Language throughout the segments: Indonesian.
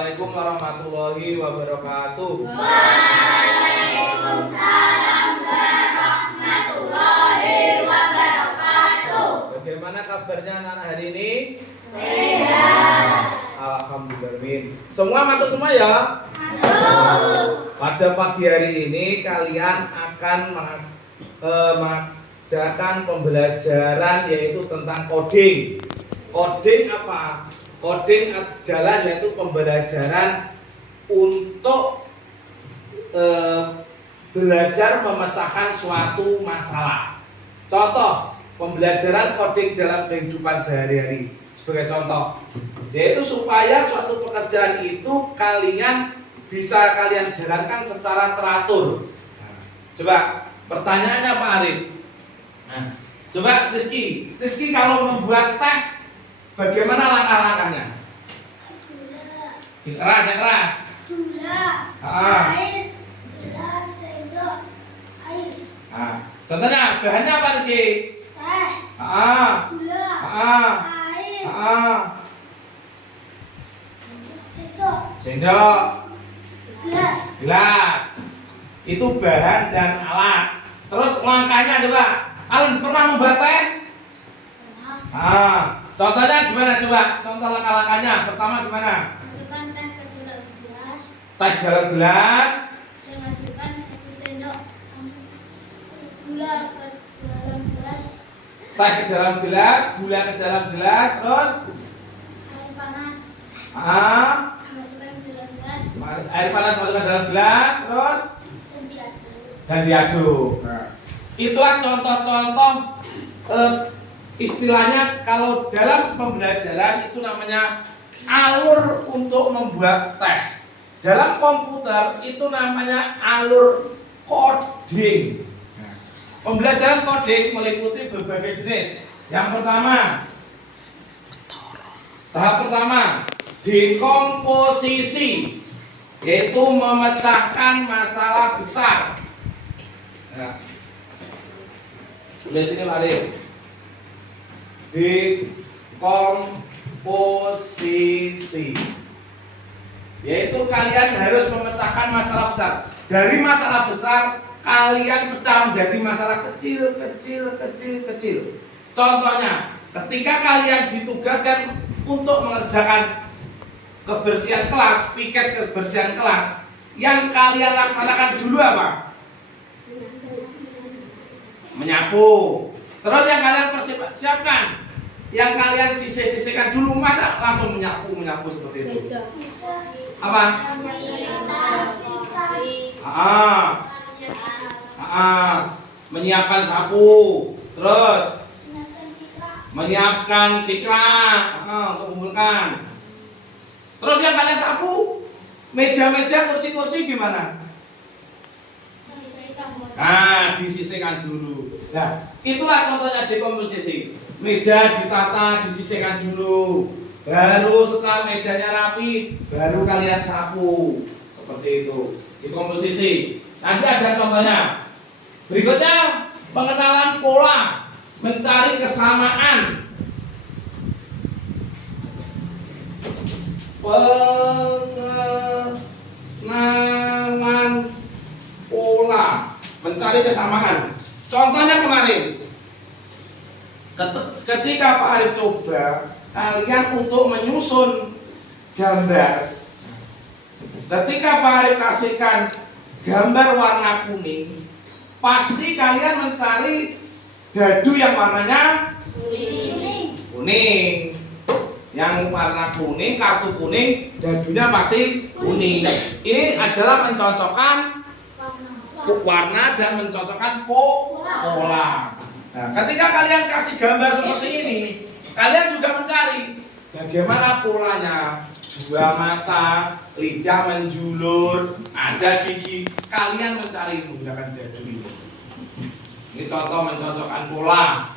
Assalamualaikum warahmatullahi wabarakatuh. Waalaikumsalam warahmatullahi wabarakatuh. Bagaimana kabarnya anak-anak hari ini? Sehat. Alhamdulillah. Semua masuk semua ya? Masuk. Pada pagi hari ini kalian akan mengadakan pembelajaran yaitu tentang coding. Coding apa? Coding adalah yaitu pembelajaran untuk belajar memecahkan suatu masalah. Contoh pembelajaran coding dalam kehidupan sehari-hari sebagai contoh, yaitu supaya suatu pekerjaan itu bisa kalian jalankan secara teratur. Nah, coba pertanyaannya Pak Arif. Nah, coba Rizky kalau membuat teh bagaimana langkah-langkahnya? Keras. Gula, air, gelas, sendok, air. Nah, contohnya bahannya apa Rizky? Teh, gula, air, Sendok, gelas. itu bahan dan alat. Terus langkahnya coba. Alan pernah membuat teh? Contohnya gimana coba? Contoh langkah-langkahnya. Pertama gimana? Masukkan teh ke dalam gelas. Teh dalam gelas. Dan masukkan 1 sendok gula ke dalam gelas. Teh ke dalam gelas, gula ke dalam gelas, terus Air panas. Masukkan ke dalam gelas. Air panas masukkan dalam gelas, terus Dan diaduk. Nah, itulah contoh-contoh istilahnya kalau dalam pembelajaran itu namanya alur untuk membuat teh. Dalam komputer itu namanya alur coding. Nah, pembelajaran coding meliputi berbagai jenis. Yang pertama, tahap pertama, dekomposisi, yaitu memecahkan masalah besar. Nah, tulis ini lari. Dekomposisi, yaitu kalian harus memecahkan masalah besar. Dari masalah besar kalian pecah menjadi masalah kecil. Contohnya, ketika kalian ditugaskan untuk mengerjakan kebersihan kelas, piket kebersihan kelas, yang kalian laksanakan dulu apa? Menyapu. Terus yang kalian persiapkan, yang kalian sisihkan dulu, masa langsung menyapu seperti itu? Apa? Menyiapkan sapu, terus menyiapkan cikra untuk kumpulkan. Terus yang kalian sapu, meja-meja, kursi-kursi gimana? Disisihkan dulu. Nah, itulah contohnya dekomposisi. Meja ditata, disisihkan dulu. Baru setelah mejanya rapi, baru kalian sapu. Seperti itu. Dekomposisi. Nanti ada contohnya. Berikutnya, pengenalan pola, mencari kesamaan. Pengenalan pola, mencari kesamaan. Contohnya kemarin, ketika Pak Arif coba kalian untuk menyusun gambar, ketika Pak Arif kasihkan gambar warna kuning, pasti kalian mencari dadu yang warnanya kuning. Yang warna kuning, kartu kuning, dadunya pasti kuning. Ini adalah mencocokkan warna dan mencocokkan pola. Nah, ketika kalian kasih gambar seperti ini, kalian juga mencari bagaimana polanya. 2 mata, lidah menjulur, ada gigi. Kalian mencari menggunakan dadu ini. Ini contoh mencocokkan pola.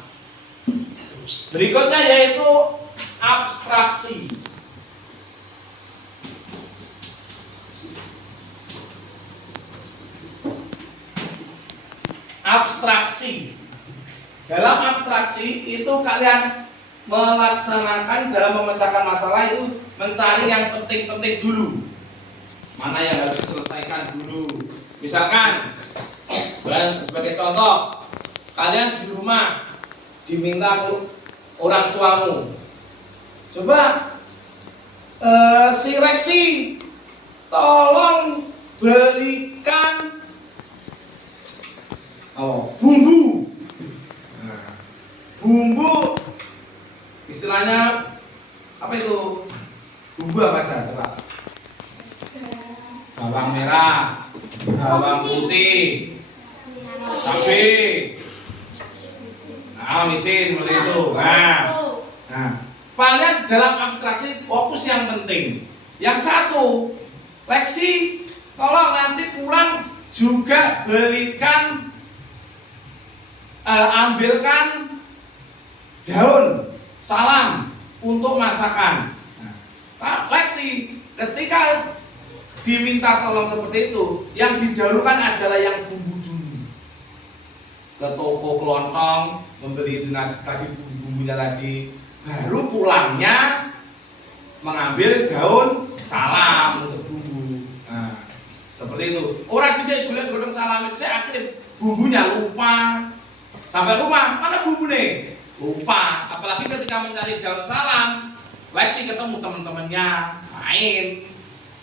Berikutnya yaitu abstraksi. Abstraksi. Dalam abstraksi itu kalian melaksanakan dalam memecahkan masalah itu mencari yang penting-penting dulu. Mana yang harus diselesaikan dulu. Misalkan, sebagai contoh, kalian di rumah diminta orang tuamu, coba si Reksi tolong belikan bumbu. Nah, bumbu istilahnya apa itu? Bumbu apa saja, Pak? Bawang merah, bawang putih, cabai, micin seperti itu. Nah, kalian dalam abstraksi fokus yang penting. Yang satu, Leksi, tolong nanti pulang juga belikan, ambilkan daun salam untuk masakan. Nah, Leksi, ketika diminta tolong seperti itu, yang didahulukan adalah yang bumbu dulu. Ke toko kelontong membeli tadi bumbunya tadi, baru pulangnya mengambil daun salam untuk bumbu. Nah, seperti itu. Orang di sini golek-golek salam itu saya akhirnya bumbunya lupa. Sampai rumah mana bumbu nih? Lupa. Apalagi ketika mencari daun salam, Leksi ketemu teman-temannya main.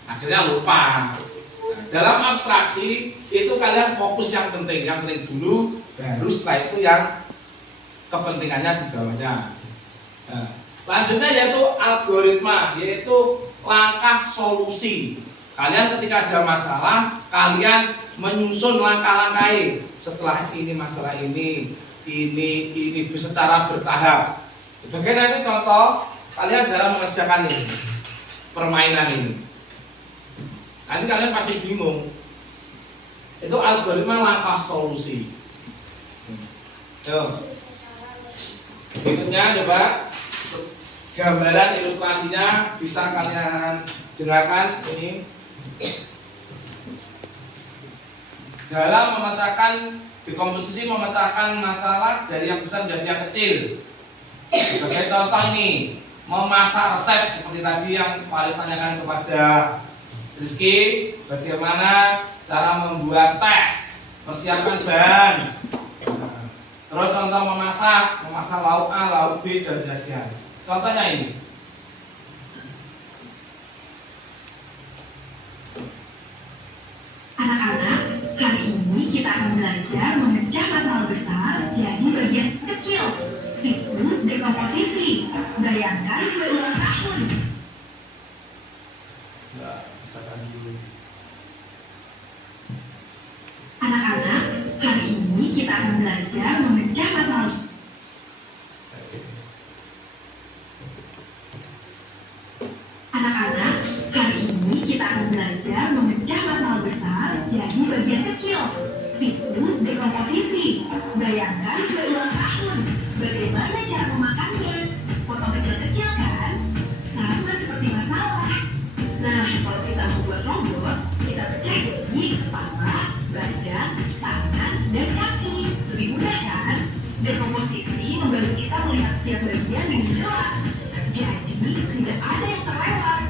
Akhirnya lupa. Nah, dalam abstraksi itu kalian fokus yang penting dulu, baru setelah itu yang kepentingannya di bawahnya. Nah, selanjutnya yaitu algoritma, yaitu langkah solusi. Kalian ketika ada masalah, kalian menyusun langkah-langkahnya. Setelah ini masalah ini secara bertahap. Sebagai nanti contoh, kalian dalam mengerjakan ini, permainan ini. Nanti kalian pasti bingung. Itu algoritma langkah solusi. Berikutnya coba gambaran ilustrasinya bisa kalian dengarkan ini. Dalam memecahkan dekomposisi, memecahkan masalah dari yang besar menjadi yang kecil. Sebagai contoh ini, memasak resep seperti tadi yang paling tanyakan kepada Rizky, bagaimana cara membuat teh, persiapkan bahan. Terus contoh memasak lauk A, lauk B, dan seterusnya. Contohnya ini. Anak-anak, hari ini kita akan belajar memecah masalah besar jadi bagian kecil. Itu dekomposisi. Bayangkan berulang tahun. Anak-anak, hari ini kita akan belajar memecah masalah. Anak-anak, hari ini kita akan belajar memecah masalah besar jadi bagian kecil. Itu dekomposisi. Bayangkan berulang tahun. Bagaimana cara memakannya? Potong kecil-kecil kan? Sama seperti masalah. Nah, kalau kita membuat robot, kita pecah jadi kepala, badan, tangan, dan kaki. Lebih mudah kan? Dekomposisi membantu kita melihat setiap bagian dengan jelas. Jadi, tidak ada yang terlewat.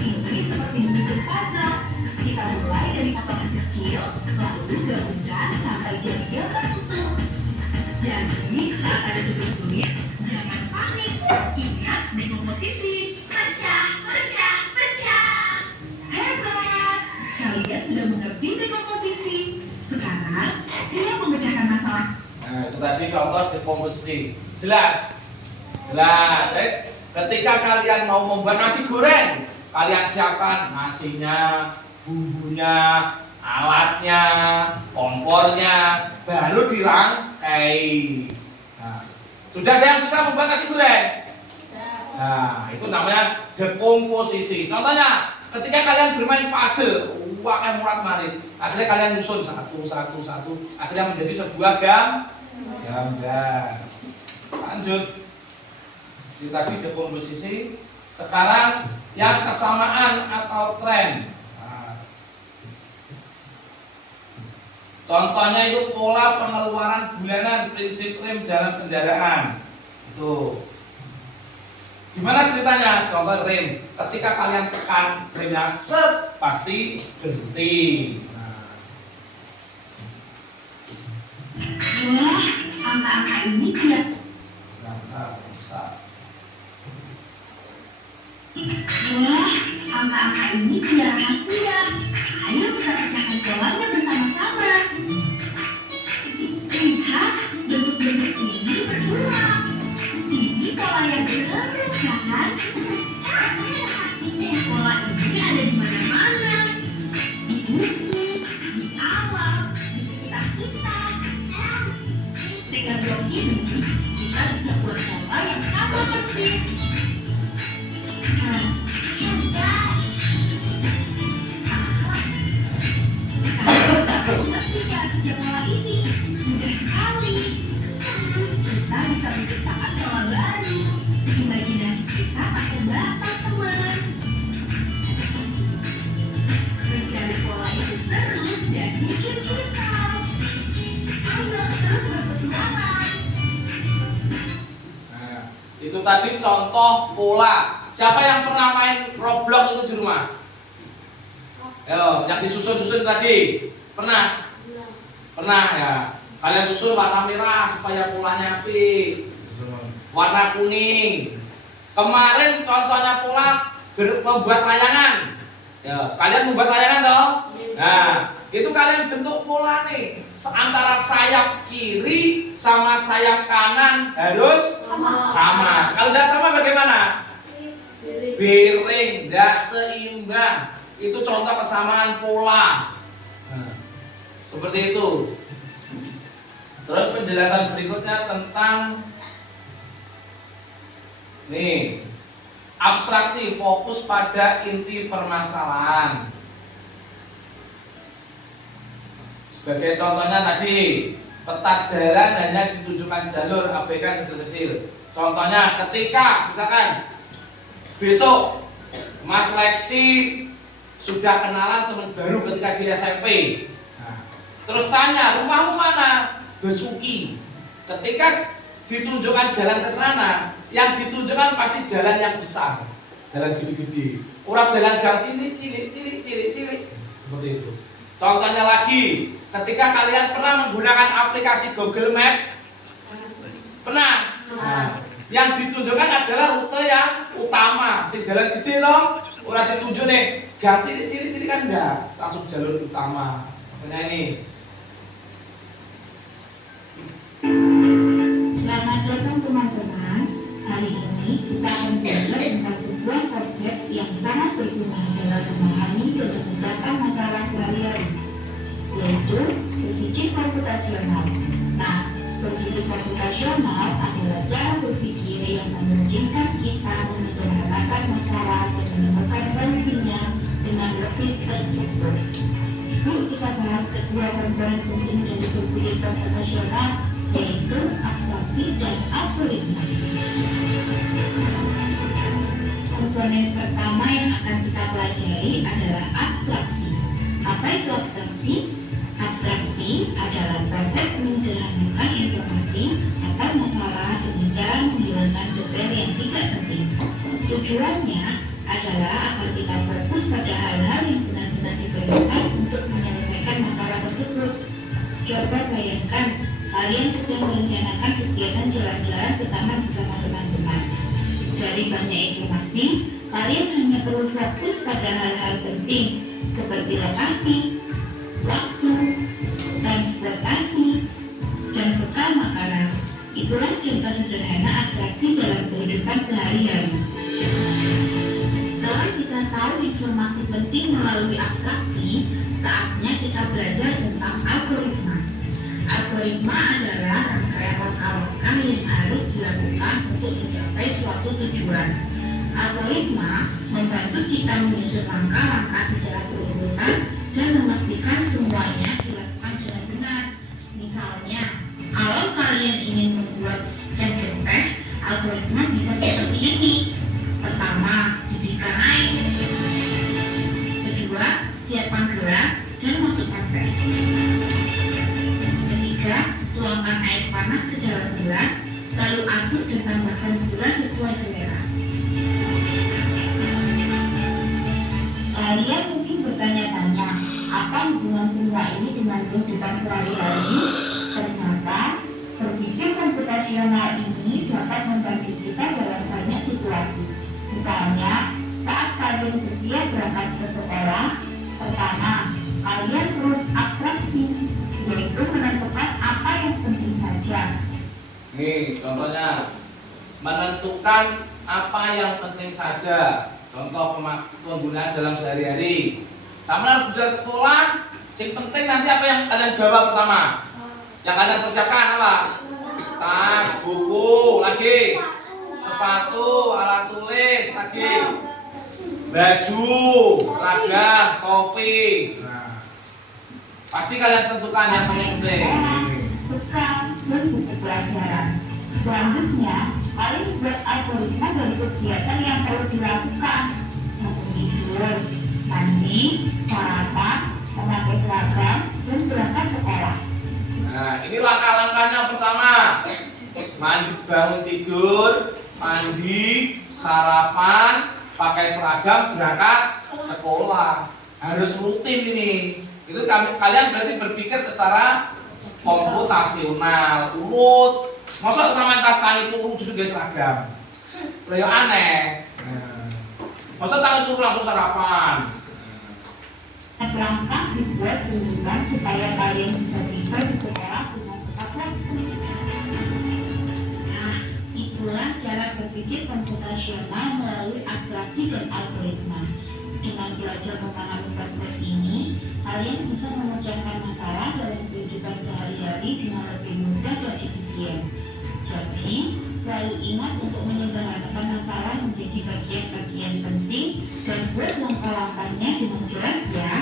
Ini seperti menyusun puzzle. Kita mulai dari potongan kecil, lalu gabungkan sampai jadi yang tertutup. Jadi, saat ada tugas sulit, jangan panik. Ingat dekomposisi. Pecah, pecah, pecah. Hebat! Kalian sudah mengerti dekomposisi. Sekarang, siap memecahkan masalah. Nah, itu tadi contoh dekomposisi. Jelas? Nah, ketika kalian mau membuat nasi goreng, kalian siapkan nasinya, bumbunya, alatnya, kompornya, baru dirangkai. Nah, sudah ada yang bisa membuat nasi goreng? Nah, itu namanya dekomposisi. Contohnya, ketika kalian bermain puzzle, wah kayak murat marit, akhirnya kalian nyusun satu, akhirnya menjadi sebuah gambar. Lanjut. Ini tadi dekomposisi. Sekarang yang kesamaan atau tren. Nah, contohnya itu pola pengeluaran bulanan prinsip rem dalam kendaraan. Itu Gimana ceritanya? Contoh rem. Ketika kalian tekan remnya set, pasti berhenti. Nah. Wah, angka-angka ini tidak. Nah, bisa. Wah, angka-angka ini tidak rahasia. Ayo kita pecahkan polanya bersama-sama. Lihat, bentuk-bentuk ini berulang. Ini pola yang seru, kan? Pola ini ada di mana-mana. Di bumi, di alam, di sekitar kita. Dengan blok ini, kita bisa buat pola yang sama persis. Sekarang mengerti cara kerja pola ini. Mudah sekali. Kita bisa menciptakan pola baru. Imajinasi kita tak terbatas, teman. Mencari pola itu seru dan bikin kita. Ayo terus berpetualang. Nah, itu tadi contoh pola. Siapa yang pernah main Roblox itu di rumah? Yo, yang disusun-susun tadi. Pernah? Pernah ya. Kalian susun warna merah supaya polanya apik. Warna kuning. Kemarin contohnya pola membuat layangan. Ya, kalian membuat layangan toh? Nah, itu kalian bentuk pola nih. Antara sayap kiri sama sayap kanan harus sama. Kalau tidak sama bagaimana? Miring, tidak seimbang. Itu contoh kesamaan pola. Nah, seperti itu. Terus penjelasan berikutnya tentang nih, abstraksi, fokus pada inti permasalahan. Sebagai contohnya tadi, peta jalan hanya ditunjukkan jalur, abaikan kecil-kecil. Contohnya ketika misalkan besok Mas Lexi sudah kenalan teman baru ketika di SMP. Nah, terus tanya, rumahmu mana? Besuki. Ketika ditunjukkan jalan ke sana, yang ditunjukkan pasti jalan yang besar, jalan gede-gede. Orang jalan gang cilik. Seperti itu. Contohnya lagi, ketika kalian pernah menggunakan aplikasi Google Map, pernah? Nah, yang ditunjukkan adalah rute yang utama, si jalan gede loh. Orang ditunjuk nih, gang cilik kan enggak, langsung jalur utama. Makanya ini. Selamat datang teman-teman. Hari ini kita akan belajar tentang sebuah konsep yang sangat berguna dalam memahami dan memecahkan masalah sehari-hari, yaitu berpikir komputasional. Nah, berpikir komputasional adalah cara berpikir yang memungkinkan kita menyederhanakan masalah dan menemukan solusinya dengan lebih terstruktur. Yuk kita bahas kedua komponen penting dari berpikir komputasional, yaitu abstraksi dan algoritma. Komponen pertama yang akan kita pelajari adalah abstraksi. Apa itu abstraksi? Abstraksi adalah proses menyederhanakan informasi atau masalah dengan cara menghilangkan detail yang tidak penting. Tujuannya adalah agar kita fokus pada hal-hal yang benar-benar diperlukan untuk menyelesaikan masalah tersebut. Coba bayangkan, kalian sedang merencanakan kegiatan jalan-jalan ke taman bersama teman-teman. Dari banyak informasi, kalian hanya perlu fokus pada hal-hal penting seperti lokasi, waktu, transportasi, dan bekal makanan. Itulah contoh sederhana abstraksi dalam kehidupan sehari-hari. Setelah kita tahu informasi penting melalui abstraksi, saatnya kita belajar tentang algoritma. Algoritma adalah rangkaian langkah-langkah yang harus dilakukan untuk mencapai suatu tujuan. Algoritma membantu kita menyusun langkah-langkah secara berurutan dan memastikan semuanya dilakukan dengan benar. Misalnya, kalau kalian ingin membuat cek algoritma bisa seperti ini. Pertama, didihkan air. Kedua, siapkan gelas dan masukkan teh. Ketiga, tuangkan air panas ke dalam gelas, lalu aduk dan tambahkan gula sesuai selera. ini dengan kehidupan sehari-hari, ternyata berpikir komputasional ini dapat membantu kita dalam banyak situasi. Misalnya, saat kalian bersiap berangkat ke sekolah, pertama, kalian perlu abstraksi, yaitu menentukan apa yang penting saja. Nih, contohnya menentukan apa yang penting saja. Contoh penggunaan dalam sehari-hari. Sama sudah sekolah, yang penting nanti apa yang kalian bawa pertama? Yang kalian persiapkan apa? Tas, buku, lagi sepatu, alat tulis, lagi baju, seragam, topi. Nah, pasti kalian tentukan yang paling penting. Bekal dan buku pelajaran. Selanjutnya, kalian buat algoritma dari kegiatan yang perlu dilakukan. Bangun tidur, mandi, sarapan, memakai seragam, dan berangkat sekolah. Nah, ini langkah-langkahnya pertama. Bangun tidur, mandi, sarapan, pakai seragam, berangkat sekolah. Harus rutin ini. Itu kalian berarti berpikir secara komputasional, urut. Masa sama tas tangan itu juga seragam? Beliau aneh. Masa tangan itu langsung sarapan? Langkah dibuat duluan supaya kalian bisa tiba di sekolah dengan tepat waktu. Nah, itulah cara berpikir komputasional melalui abstraksi dan algoritma. Dengan belajar memahami konsep ini, kalian bisa memecahkan masalah dalam kehidupan sehari-hari dengan lebih mudah dan efisien. Jadi, selalu ingat untuk menyederhanakan masalah menjadi bagian-bagian penting dan buat langkah-langkahnya dengan jelas ya.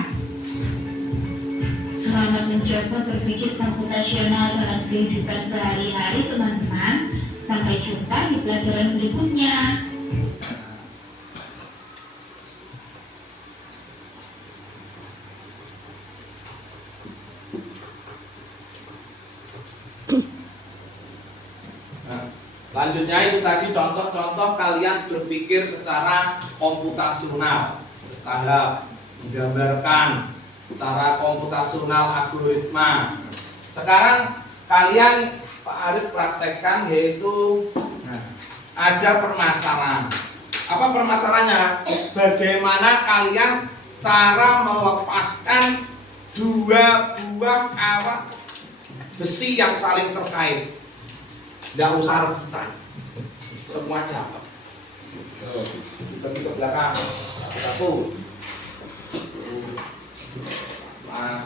Selamat mencoba berpikir komputasional dalam kehidupan sehari-hari teman-teman. Sampai jumpa di pelajaran berikutnya. Lanjutnya itu tadi contoh-contoh kalian berpikir secara komputasional, bertahap, menggambarkan secara komputasional algoritma. Sekarang kalian Pak Arif praktekkan yaitu ada permasalahan. Apa permasalahannya? Bagaimana kalian cara melepaskan dua buah alat besi yang saling terkait? Tidak usah rebutan, semua dapat. Bagi ke belakang, satu, makan.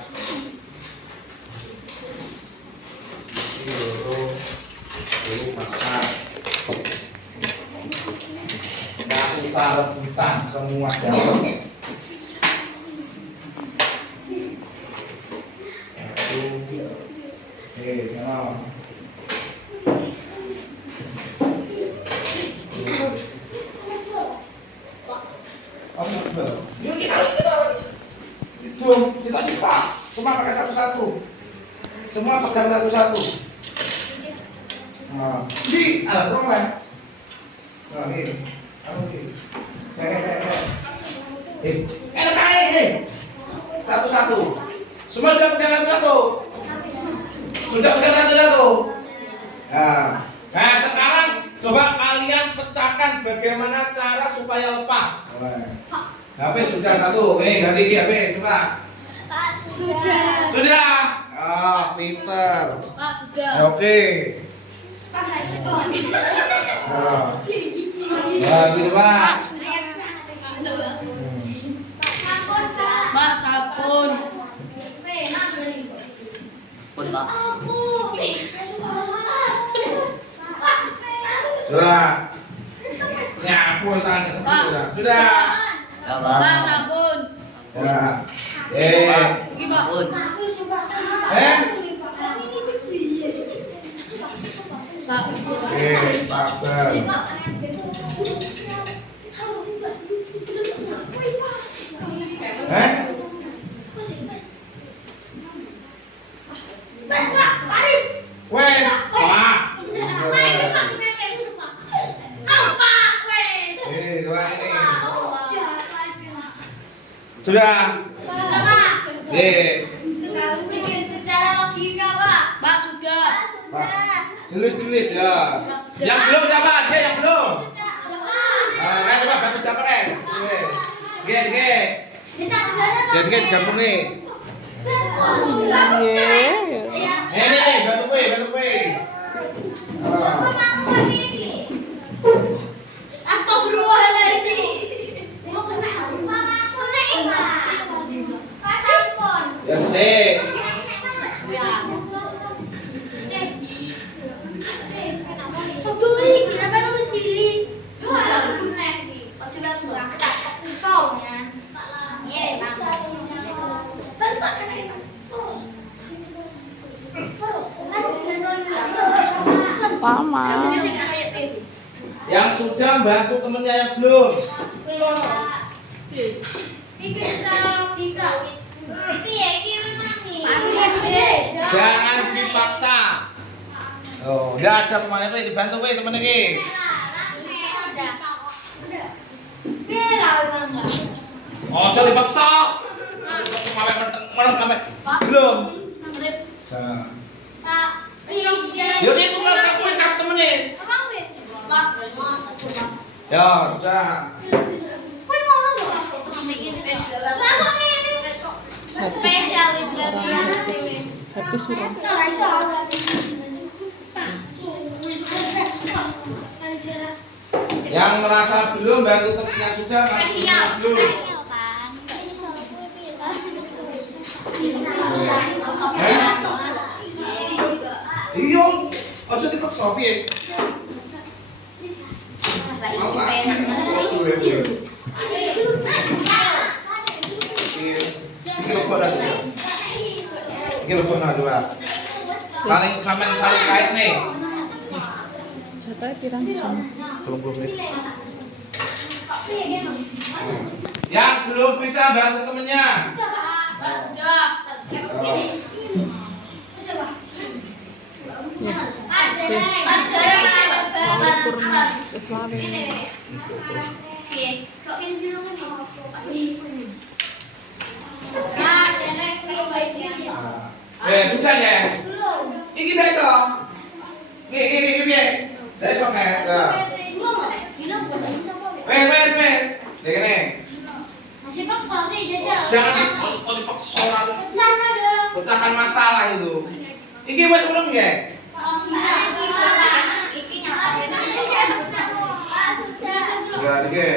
Tidak usah rebutan, semua dapat. Kita sita, semua pakai satu-satu, semua pegang satu-satu. Nah, di alat peroleh. Nah, ini, kamu ini, enak aja ini, satu-satu. Semua sudah pegang satu-satu, sudah pegang satu-satu. Nah, sekarang coba kalian pecahkan bagaimana cara supaya lepas. HP sudah satu, ganti HP coba. Sudah. Sudah. Ah, pinter. Pak, sudah. Oke. Pak, respon. Nah, gitu Pak. Sabun, Pak. Pak, sabun. Pun, Pak. Aku. Sudah. Nyapu tangan ke sudah. Sudah. Pak, sabun. Ya. Ini, Pak. Pak. Sabar. Wes, Pak. Dua ini. Sudah. Tulis ya. Yang belum siapa? Dia yang belum. Nah, coba bantu siapa guys? Oke. Jadi gabung nih. Ini bantu gue. Astagfirullahaladzim. Mau kena apa? Kena iba. Pasampon. Ya sih. Kenapa lu cilik? Lu ada bener nih. Oh, coba lu angkat pisaunya. Iya, Bang. Bantu kan ini. Lama. Yang sudah bantu temennya yang belum. Jangan dipaksa. Oh, udah ada pemainnya dibantu temen ini. Oh, jangan dipaksa. Belum. Jadi itu kan kamu temenin. Ya, sudah. Tapi sudah. Yang merasa belum bantu temen yang sudah belum. Iya, aja dipaksa piye. Ini lebih lagi. Ini lebih dua. Saling kait nih. Jatah pirang jam? 20 menit. Yang belum bisa bantu temennya. Islami. Sudah ya. Ini dah iso. Ini piye? Dah iso kae. Wes. Dek kene. Jangan dipaksa ora. Pecahkan masalah itu. Iki wes urung ya? Ya, dike.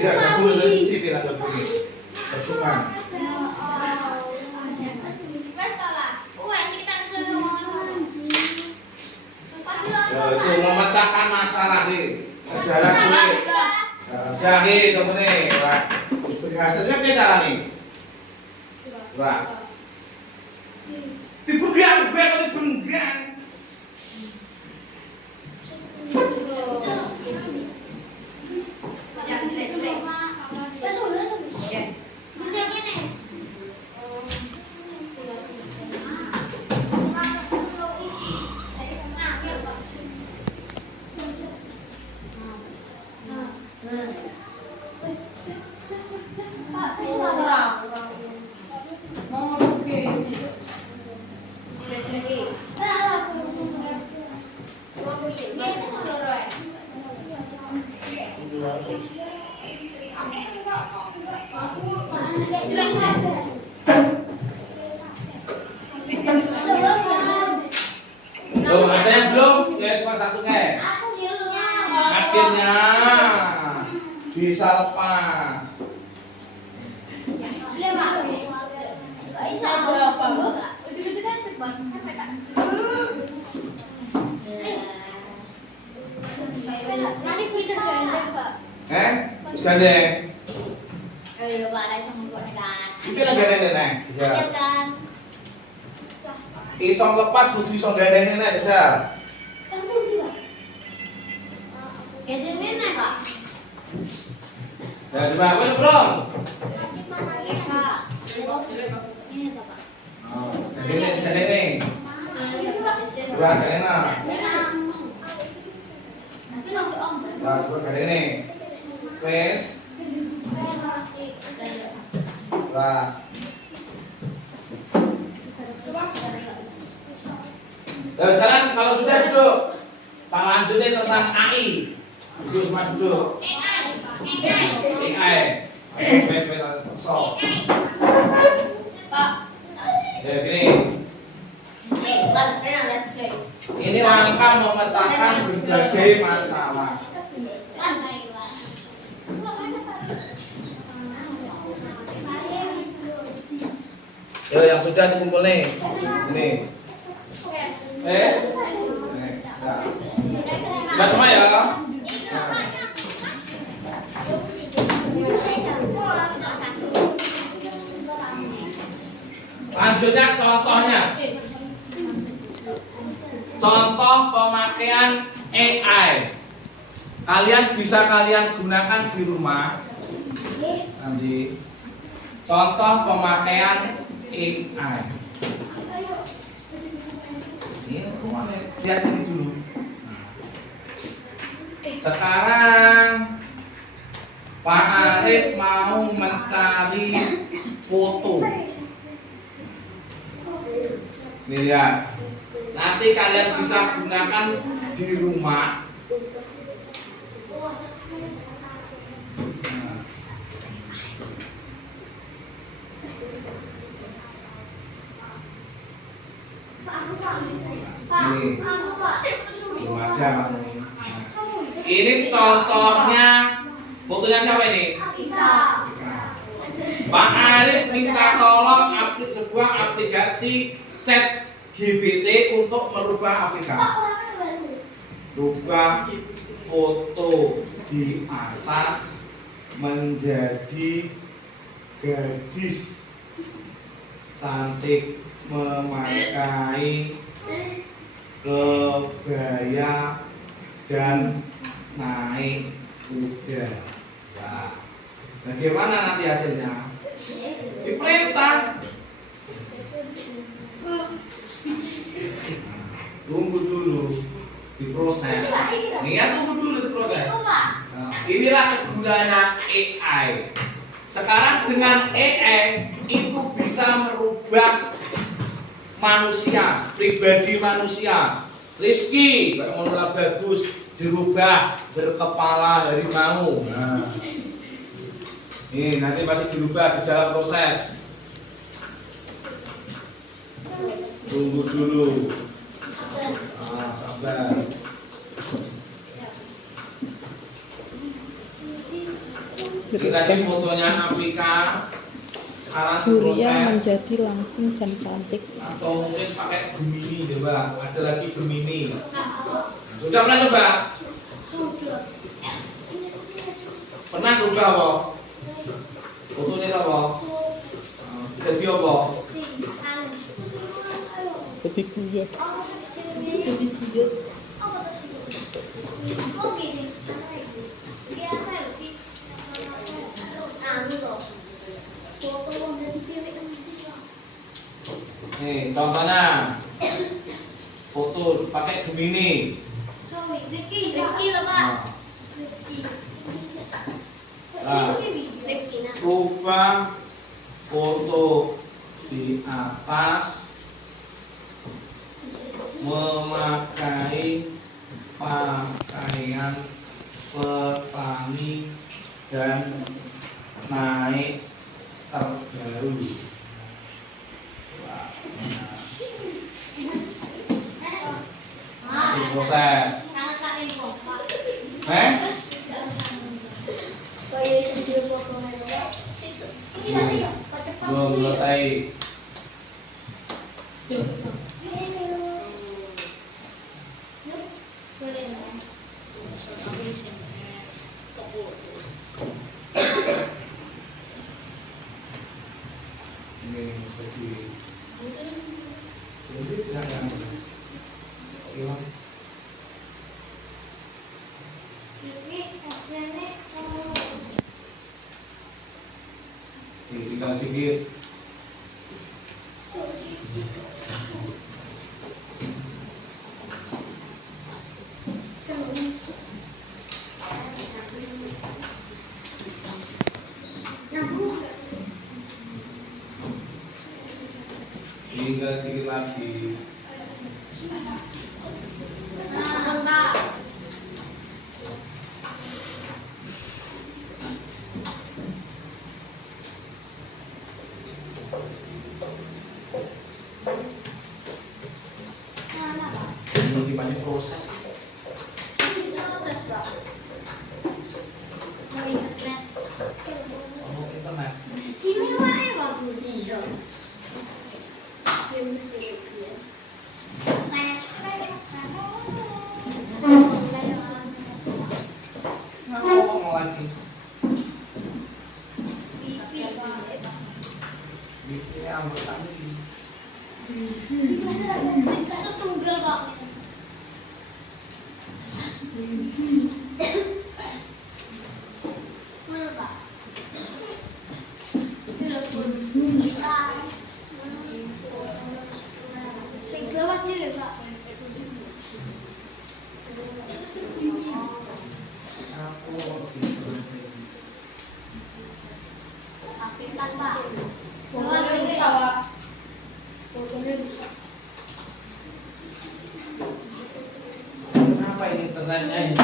Tidak, aku lebih sipil atau bunyi. Percuma. Itu memecahkan masalah nih. Masalah sulit. Udah nih, temen nih. Wah, hasilnya beda nih. Coba. Dibenggang. Tuh, ada yang belum? Ya, cuma satu kayak. Akhirnya bisa lepas. Gandeng. Iki lah gandeng nek. Iso lepas kudu iso gandeng nek bisa. Nah, coba wes, Bro. Oh, jadi nih. Dua kali nah. Nah, dua kali nih. Wes. Dua. Sekarang kalau sudah duduk, kita lanjut nih tentang AI. Duduk semua duduk. AI. Wes, so. Pak. Ya gini. Ini langkah memecahkan berbagai masalah. Yo, yang sudah dikumpul nih. Ini. Nih, nah. Sudah semua ya? Nah. Lanjutnya contohnya. Contoh pemakaian AI. Kalian bisa gunakan di rumah. Nanti. Contoh pemakaian AI. Ini lihat ini dulu. Sekarang Pak Arif mau mencari foto. Nih lihat. Nanti kalian bisa gunakan di rumah. Ini contohnya fotonya siapa ini? Pak Arif minta tolong sebuah aplikasi chat GPT untuk merubah Afrika. Rubah foto di atas menjadi gadis cantik memakai kebaya dan naik kuda. Nah, bagaimana nanti hasilnya? Diperintah. Tunggu dulu diproses. Nih tunggu dulu diproses. Nah, inilah kegunaannya AI. Sekarang dengan AI itu bisa merubah manusia, pribadi manusia. Rizky, kalau bagus dirubah berkepala harimau. Nah, ini nanti masih dirubah di dalam proses. Tunggu dulu. Sabar. Ini tadi fotonya Afrika. Sekarang Yulia proses menjadi langsing dan cantik. atau mungkin pakai Gemini coba. Ada lagi Gemini. Sudah pernah coba? Pernah coba apa? Fotonya apa? Jadi apa? Jadi kuya. Nih, contohnya foto pakai Gemini. Nah, rubah foto di atas memakai pakaian petani dan naik terbaru. Masih proses. Belum selesai. Ini jadi. Ini tidak yang. Hilang. Tinggal dikit. Tinggal dikit lagi. Sebentar. Ini masih proses. Proses, Pak. Mau internet. Mau internet. Gini wae waktu dia. Ngomong lagi. Wifi ambil lagi. Setunggal kok. Full Pak. Telepon. Sing gawat dhewe Pak. Aku Tapi kan Pak. Fotonya rusak, Pak. Fotonya rusak. kenapa ini internetnya ini?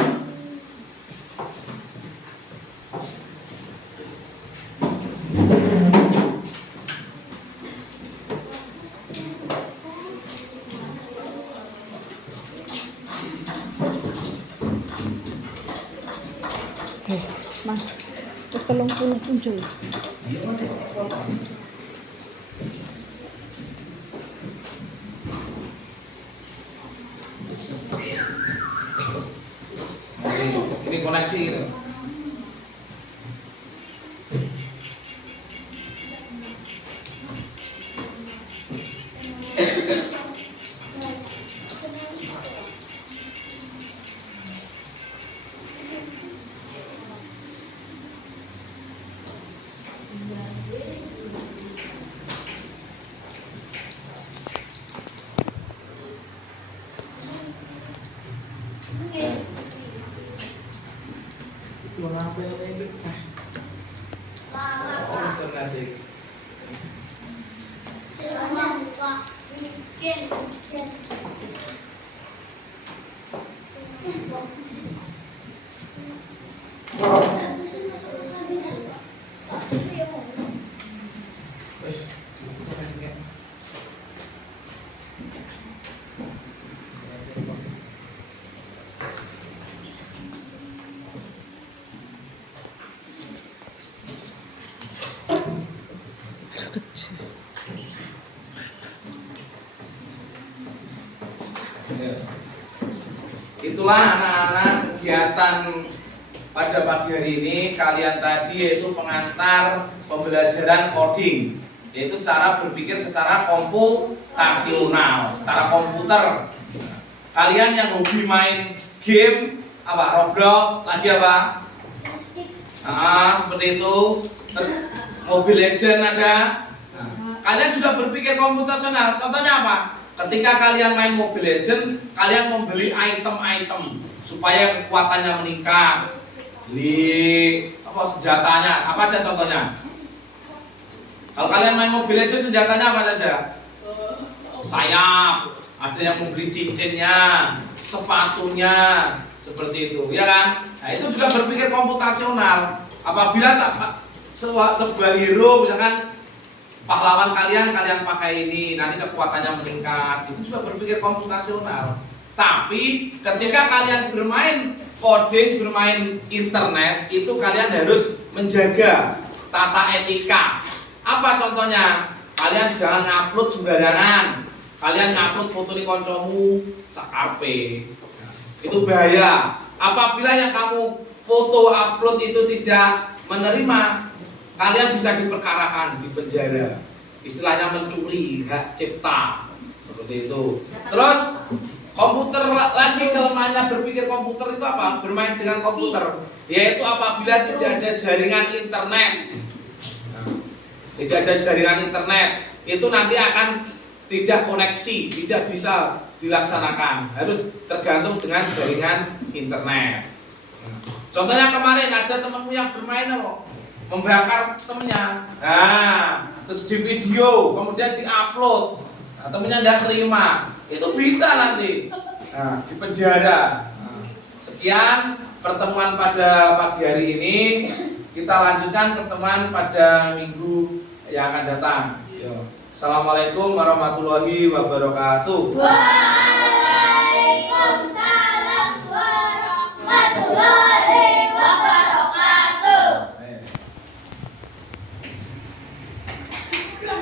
Mas, terus 30 muncul. Iya, mau dipotong. Ini koneksi gitu. Kenapa ini? Lama Oh, Pak. internet ini. Lama Pak. Bikin. Wes, tutup aja. Aduh kecil. Ya. Itulah anak-anak kegiatan pada pagi hari ini. Kalian tadi yaitu pengantar pembelajaran coding, yaitu cara berpikir secara komputasional, secara komputer. Kalian yang hobi main game apa? Roblox, lagi apa? Seperti itu. Mobile Legend ada. Nah, kalian juga berpikir komputasional. Contohnya apa? Ketika kalian main Mobile Legend, kalian membeli item-item supaya kekuatannya meningkat. Beli apa senjatanya? Apa aja contohnya? Kalau kalian main Mobile Legend, senjatanya apa saja? Sayap. Ada yang membeli cincinnya, sepatunya, seperti itu, ya kan? Nah, itu juga berpikir komputasional. Apabila sebuah hero, misalkan pahlawan kalian pakai ini, nanti kekuatannya meningkat. Itu juga berpikir komputasional. Tapi ketika kalian bermain coding, bermain internet, itu kalian harus menjaga tata etika. Apa contohnya? Kalian jangan ngupload sembarangan. Kalian ngupload foto di koncomu sakarepe. Itu bahaya. Apabila yang kamu foto upload itu tidak menerima, kalian bisa diperkarakan, di penjara. Istilahnya mencuri hak cipta. Seperti itu. Terus komputer lagi, kelemahannya berpikir komputer itu apa? Bermain dengan komputer. Yaitu apabila tidak ada jaringan internet. Nah, tidak ada jaringan internet, itu nanti akan tidak koneksi, tidak bisa dilaksanakan, harus tergantung dengan jaringan internet. Contohnya kemarin ada temanmu yang bermain apa? Membakar temennya, nah terus di video, kemudian diupload, nah, temennya nggak terima, itu bisa nanti di penjara. Nah, sekian pertemuan pada pagi hari ini, kita lanjutkan pertemuan pada minggu yang akan datang. Yo. Assalamualaikum warahmatullahi wabarakatuh. Waalaikumsalam warahmatullahi